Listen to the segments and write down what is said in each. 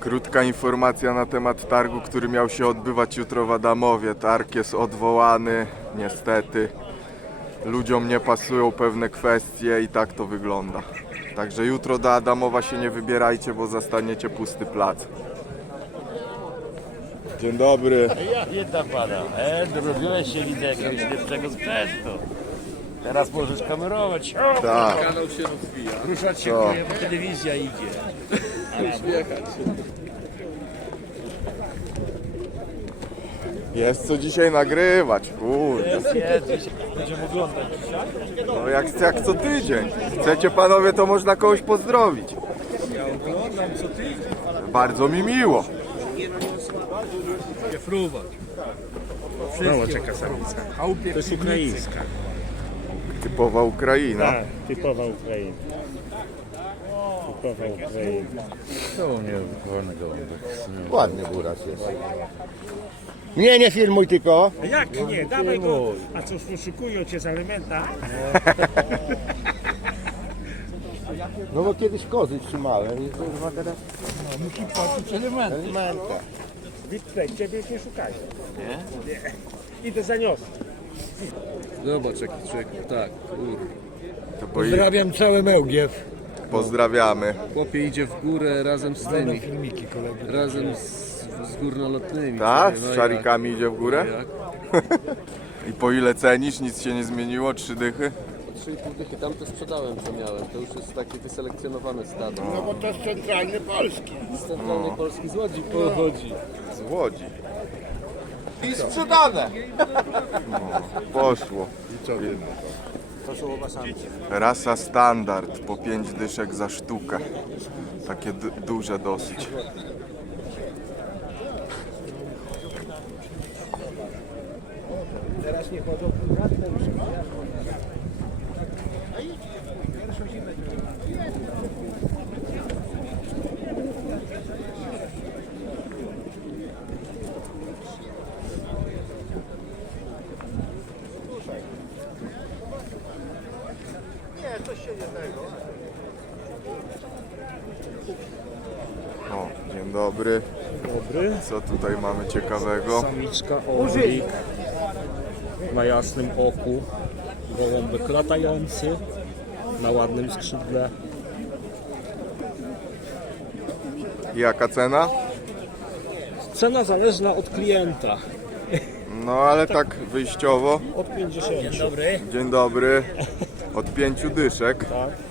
Krótka informacja na temat targu, który miał się odbywać jutro w Adamowie. Targ jest odwołany, niestety. Ludziom nie pasują pewne kwestie i tak to wygląda. Także jutro do Adamowa się nie wybierajcie, bo zastaniecie pusty plac. Dzień dobry. Ja witam pana. E, dorobiłeś się widzę jakiegoś lepszego sprzętu. Teraz możesz kamerować. O, Tak. kanał się rozwija. Ruszać się bo telewizja idzie. Jest co dzisiaj nagrywać, kurde. Jest, jest. Dzisiaj Będziemy oglądać dzisiaj. No jak, jak co tydzień. Chcecie panowie, to można kogoś pozdrowić. Ja oglądam co tydzień. Bardzo mi miło. Nie fruwać. Znowu czeka samica. Chałupie To jest ukraińska. Typowa Ukraina. Tak, typowa Ukraina. Typowa Ukraina. To u mnie wolny gołąbek. Ładny buras jest. Nie, nie filmuj tylko. Jak nie? Dawaj go. A co, poszukują cię z alimenta? No bo kiedyś kozy trzymałem i kurwa teraz Musi płacić elementy. elementa. Witaj, ciebie już nie szukają. Nie? Nie. Idę zaniosę. Zobacz jaki człowiek, tak, kur. To Pozdrawiam cały Mełgiew. Pozdrawiamy. Chłopie idzie w górę razem z tymi. Razem z, z górnolotnymi. Tak? No Z i szarikami idzie w górę? Jak? I po ile cenisz? Nic się nie zmieniło? Trzy dychy? 3,5 dychy, tamte sprzedałem co miałem. To już jest takie wyselekcjonowane stado. No bo to jest centralny Polski. Z centralnej Polski z Łodzi pochodzi. Z Łodzi. I sprzedane! No, poszło. Rasa standard po 5 dyszek za sztukę. Takie duże dosyć. O, dzień dobry. Dobry. Co tutaj mamy ciekawego? Samiczka orlik. Na jasnym oku. Gołąbek latający. Na ładnym skrzydle. Jaka cena? Cena zależna od klienta. No ale tak wyjściowo. Od 50. Dobry. Dzień dobry. Od pięciu dyszek. Tak.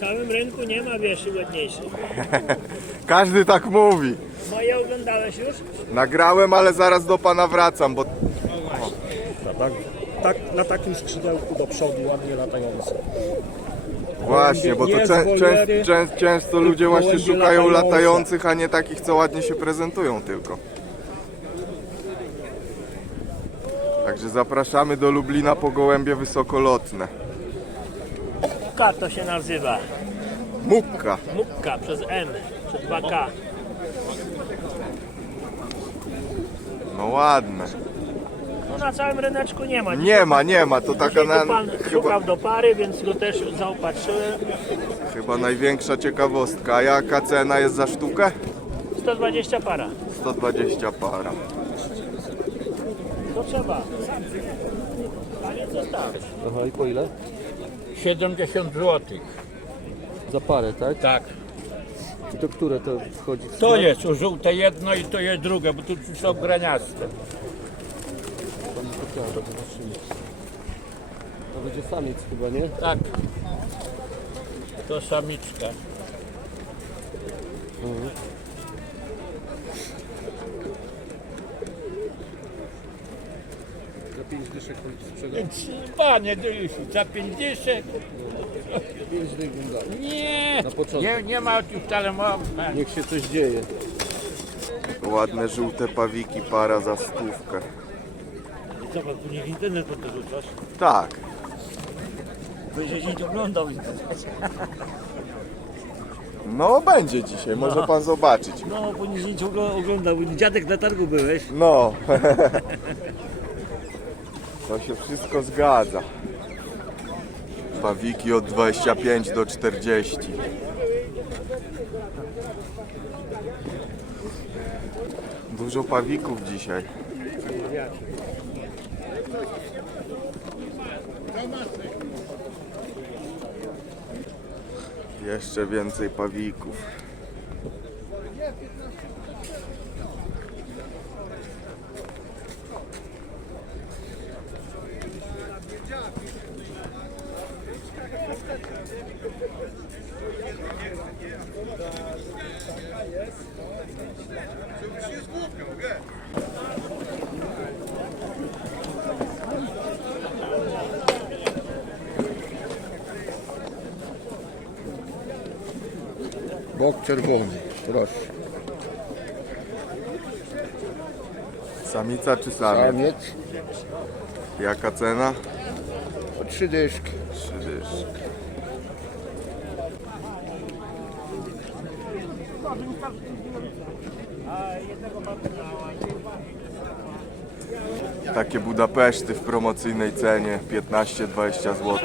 Na całym rynku nie ma wieszy ładniejszych. Każdy tak mówi. Moje oglądałeś już? Nagrałem, ale zaraz do pana wracam, bo Tak, tak, tak, na takim skrzydełku do przodu ładnie latający. właśnie, bo to Nie z czę, woliery, czę, czę, często ludzie właśnie gołębie szukają latające. latających, a nie takich, co ładnie się prezentują tylko. Także zapraszamy do Lublina po gołębie wysokolotne. Mukka to się nazywa. Mukka. Mukka przez M, przez 2K. No ładne. No na całym ryneczku nie ma. Nie ma, nie ma, to taka na, pan szukał do pary, więc go też zaopatrzyłem. chyba największa ciekawostka. A jaka cena jest za sztukę? 120 para. 120 para. To trzeba. Panie zostawić. Aha, i po ile? 70 zł. Za parę, tak? Tak. I to które to wchodzi w To skład? jest o żółte jedno i to jest drugie, bo tu są graniaste. Pan pokaże, zobaczymy. To będzie samiec chyba, nie? Tak. To samiczka. Za 5 dyszek sprzedam. Więc panie, za 50. 5 dych bym dał. Nie, Na nie, nie ma tu wcale mowy. Niech się coś dzieje. Ładne żółte pawiki, para za stówkę. Zobacz, później w internet po to rzucasz. Tak. Będziesz dziś oglądał. No będzie dzisiaj, może pan zobaczyć. No, później dziś oglądał. Dziadek na targu byłeś. No. To się wszystko zgadza. Pawiki od 25 do 40. Dużo pawików dzisiaj. Jeszcze więcej pawików. Bok czerwony, proszę. Samica czy samiec? Samiec, Jaka cena? o trzy dyszki. Trzy dyszki. Takie Budapeszty w promocyjnej cenie 15-20 zł.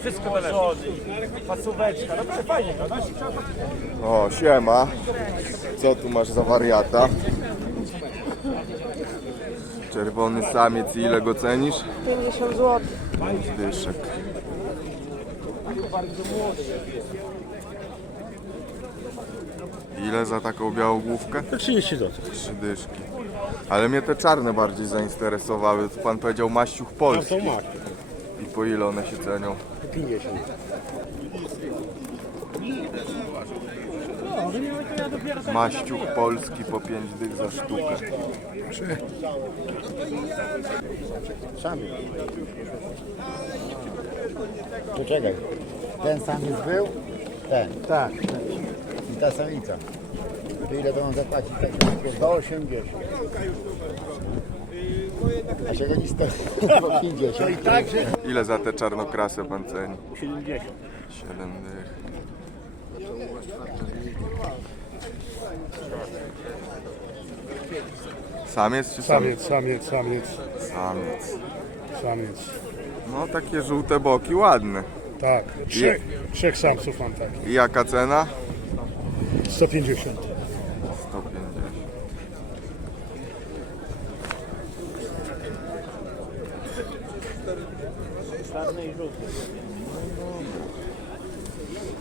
Wszystko lewo. Pasóweczka, no fajnie no. O, siema. Co tu masz za wariata? Czerwony samiec, ile go cenisz? 50 zł. 5 dyszek. Ile za taką białą główkę? 30 zł. Trzy dyszki. Ale mnie te czarne bardziej zainteresowały. To pan powiedział maściuch polski. mak. I po ile one się cenią? 50. Maściuch polski po 5 dych za sztukę. Samiec. To czekaj. Ten samiec był? Ten. Tak. I ta samica. To ile to mam zapłacić? Tak, 180. A czego nie stoi? Po 50. Ile za te czarnokrasę pan ceni? 70. 7 dych. Samiec czy samiec? Samiec, samiec, samiec, Samiec. samiec. No takie żółte boki, ładne. Tak. Trzech, trzech samców mam tak. I jaka cena? 150. 150.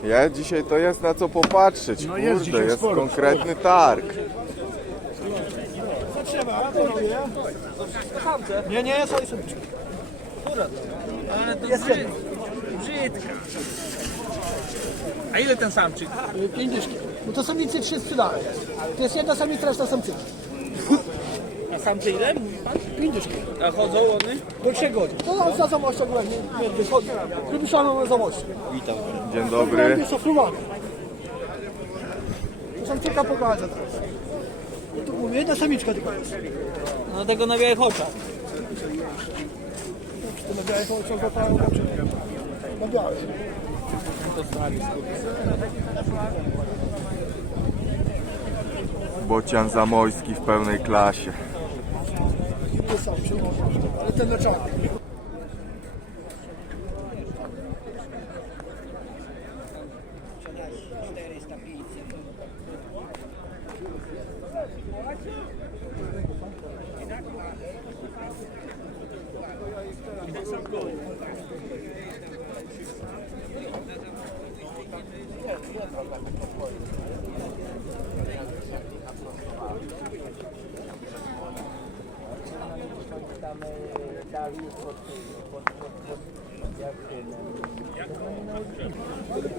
Ja dzisiaj to jest na co popatrzeć. No Kurde, jest dzisiaj jest sporo, konkretny targ. Nie, nie, są sobie. Jest jeden. A ile ten samczyk? 50. No to samicy trzy sprzedały. To jest jedna samica, reszta samcy. A samcy ile? Mówi pan? 50. A chodzą one? Do 3 godzin. To za. Nie, nie, wychodzi. Wypuszczamy zamość. Dzień dobry. To są fruwany. To teraz. No to mówię, jedna samiczka tylko jest. No tego na białych oczach. To na to co gotowe oczy. Na białe. Bocian zamojski w pełnej klasie. To jest samczyk.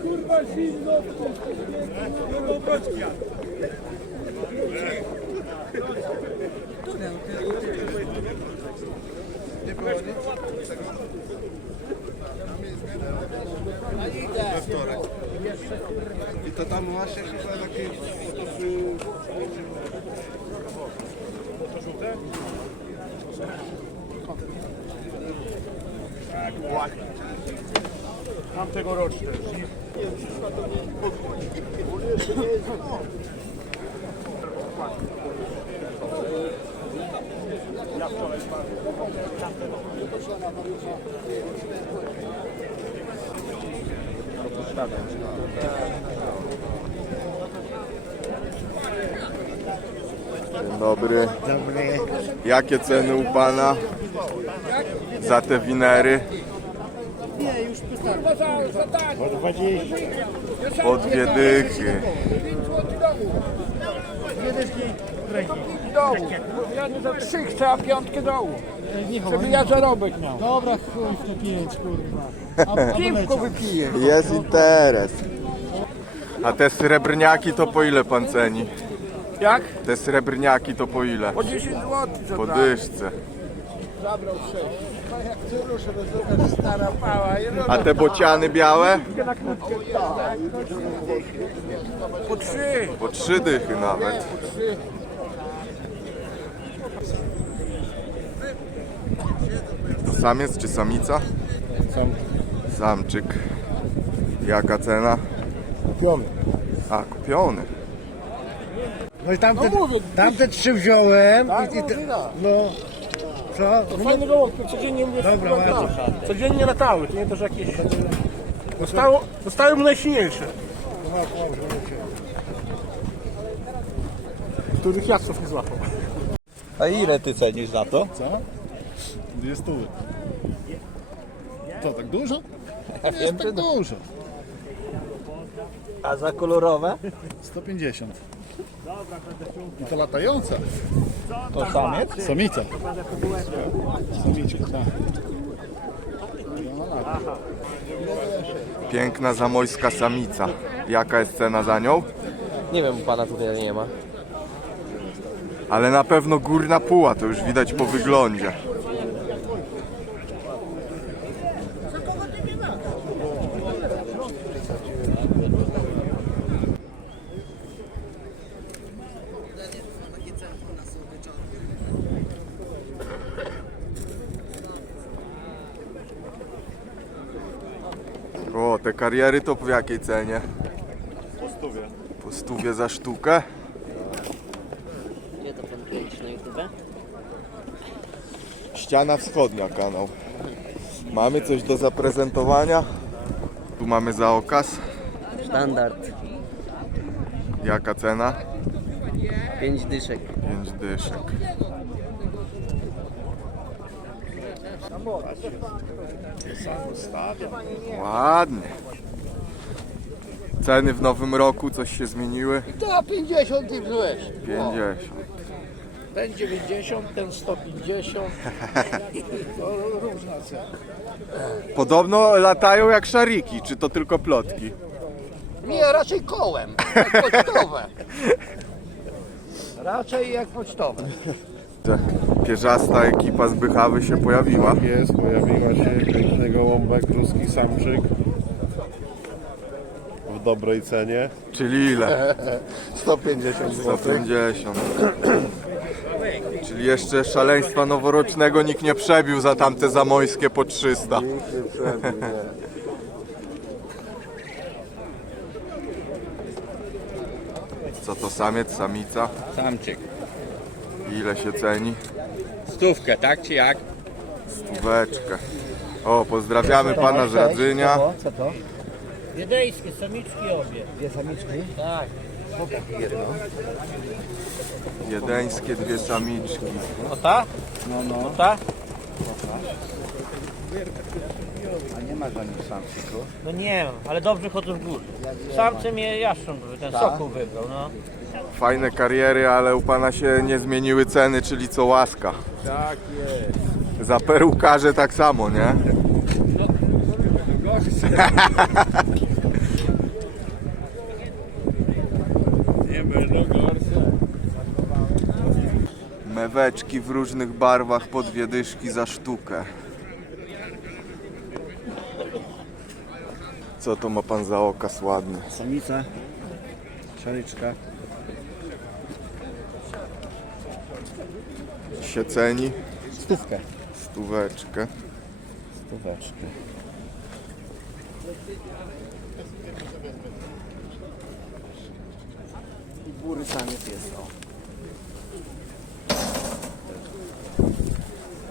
Kurwa zimno w tym Nie wyobraź Nie było nic? We wtorek. I to tam właśnie chyba takie... Ja wczoraj Dzień dobry. Dobry. Jakie ceny u Pana za te winery? Po 20. Po dwie dychy. Ja nie za trzy chcę, a piątkę dołu. Żeby ja zarobek miał. Dobra, chuj w te pięć, kurwa. Piwko wypiję. Jest interes. A te srebrniaki to po ile pan ceni? Jak? Te srebrniaki to po ile? Po 10 zł Po dyszce. Zabrał 6. Jak ty ruszę, to stara pała. I no, A te bociany białe? Po 3. Po trzy dychy nawet. To samiec czy samica? Samczyk. Jaka cena? Kupiony. A, kupiony. No i tamte, tamte trzy wziąłem. i, i te, no, co? Fajny gołąbek, codziennie mówię, Dobra, latały. Codziennie latały, to nie to, że jakieś... Zostało, zostały mu najsilniejsze. Których jasów nie złapał. A ile ty cenisz za to? Dwie stówy. Co, tak dużo? Nie jest tak dużo. A za kolorowe? 150. I to latająca. To samiec? Samica. Samiczka, tak. Piękna zamojska samica. Jaka jest cena za nią? Nie wiem, pana tutaj nie ma. Ale na pewno górna puła, to już widać po wyglądzie. O, te kariery to w jakiej cenie? Po stówie. Po stówie za sztukę? Gdzie to pan kręci na YouTube? Ściana Wschodnia kanał. Mamy coś do zaprezentowania. Tu mamy za okaz. Standard. Jaka cena? 5 dyszek. 5 dyszek. Ładnie. Ceny w nowym roku coś się zmieniły? To 50 ty wziąłeś. 50. Ten 90, ten 150. To różna cena. Podobno latają jak szariki, czy to tylko plotki? Nie, raczej kołem. Jak pocztowe. Raczej jak pocztowe. Pierzasta ekipa z Bychawy się pojawiła. Jest, pojawiła się piękny gołąbek, ruski samczyk. W dobrej cenie. Czyli ile? 150 zł. 150. Czyli jeszcze szaleństwa noworocznego nikt nie przebił za tamte zamojskie po 300. Co to samiec, samica? Samczyk. Ile się ceni? Stówkę, tak czy jak? Stóweczkę. O, pozdrawiamy pana z Radzynia. Co to? Wiedeńskie, samiczki obie. Dwie samiczki? Tak. Wiedeńskie dwie samiczki. O ta? No, no. O ta? A nie ma żadnych samczyków. No nie wiem, ale dobrze chodzą w górę. Samce mnie jaszcząb, ten sokół wybrał, no. Fajne kariery, ale u pana się nie zmieniły ceny, czyli co łaska. Tak jest. Za perukarze tak samo, nie? Nie będą gorsze. Meweczki w różnych barwach po dwie dyszki za sztukę. Co to ma pan za okaz ładny? Samica, szaliczka. Się ceni? Stówkę. Stóweczkę. Stóweczkę. Góry samiec jest, o.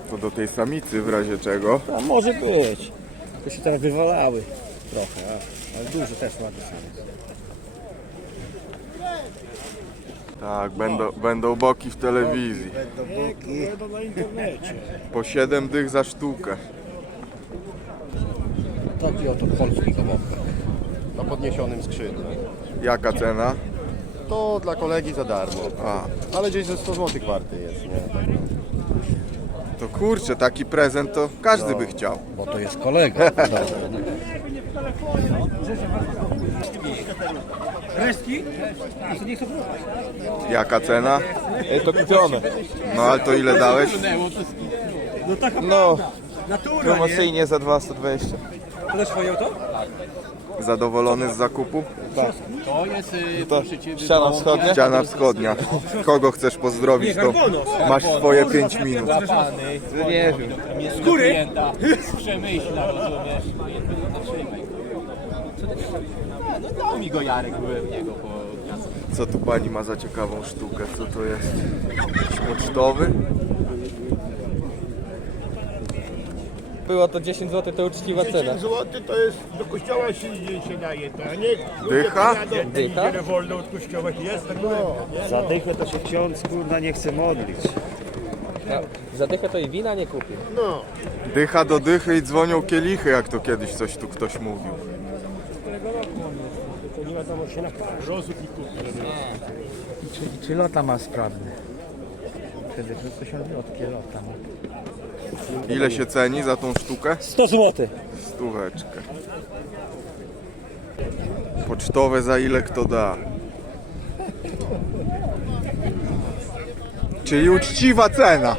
To do tej samicy w razie czego. A może być. To się teraz wywalały trochę, ale duży też ładny samiec. Tak, będą, będą boki w telewizji. Będą na internecie. Po 7 dych za sztukę. Taki oto polski kawałek. Na podniesionym skrzydle. Jaka cena? To dla kolegi za darmo. A, Ale gdzieś ze 100 zł warty jest, nie? to kurczę, taki prezent to każdy by chciał. Bo to jest kolega. Jaka cena? To kupione. No ale to ile dałeś? No, promocyjnie za 220. Zadowolony z zakupu? To ściana wschodnia. Ściana wschodnia. Kogo chcesz pozdrowić, to masz swoje 5 minut. Nie wiem. Co tu pani ma za ciekawą sztukę? Co to jest? Jakiś pocztowy? Było to 10 zł, to uczciwa cena. zł to jest do kościoła się, się daje, to a nie Dycha? Dycha? wolno od kościoła jest tak Za dychę to się ksiądz kurna nie chce modlić. Za dychę to i wina nie kupi. Dycha do dychy i dzwonią kielichy, jak to kiedyś coś tu ktoś mówił. Nie wiadomo się na rozum i kupi. Czy, czy lota ma sprawny? Przede wszystkim się odkie lota ma. Ile się ceni za tą sztukę? 100 zł. Stóweczkę. Pocztowe za ile kto da. Czyli uczciwa cena.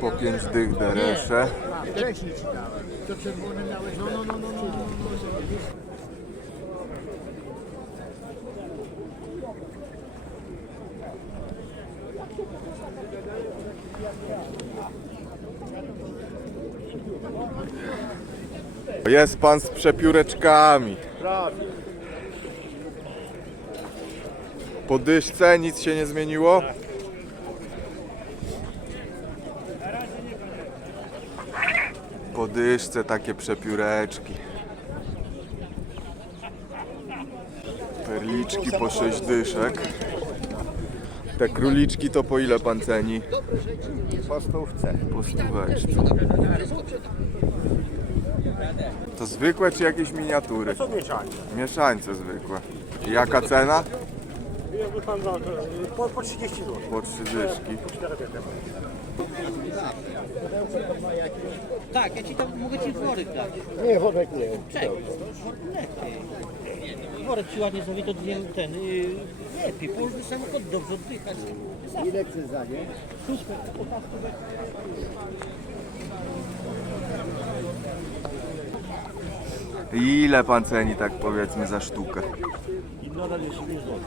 Po 5 dych deresze. Jest pan z przepióreczkami. Po dyszce nic się nie zmieniło? Dyszce takie przepióreczki. Perliczki po 6 dyszek. Te króliczki to po ile pan ceni? Po stówce. Po stóweczce. To zwykłe czy jakieś miniatury? Co mieszanie? Mieszańce zwykłe. I Jaka cena? Jakby pan dał, po, po 30 zł. Po trzy dyszki. Tak, ja ci tam mogę ci worek dać. Nie, wodek nie. Czekaj. Worek ci ładnie zrobi, to ten, ten yy, lepiej, polny samochód dobrze oddychać. Ile chcesz za nie? Ile pan ceni tak powiedzmy za sztukę? Nadal jest 5 zł.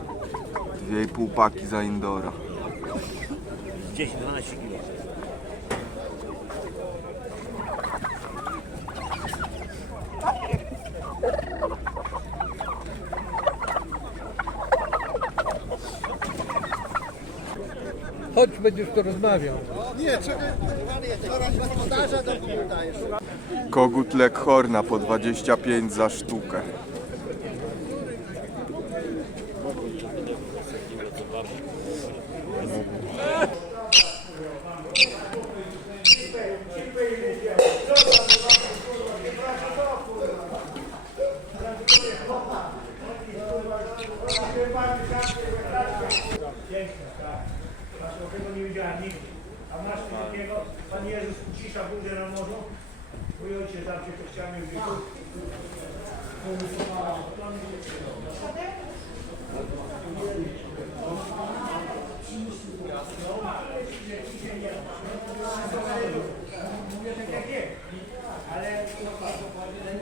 Dwie i pół paki za Indora. 10-12 kg. Chodź, będziesz to rozmawiał. Kogut Leghorna po 25 za sztukę. Ale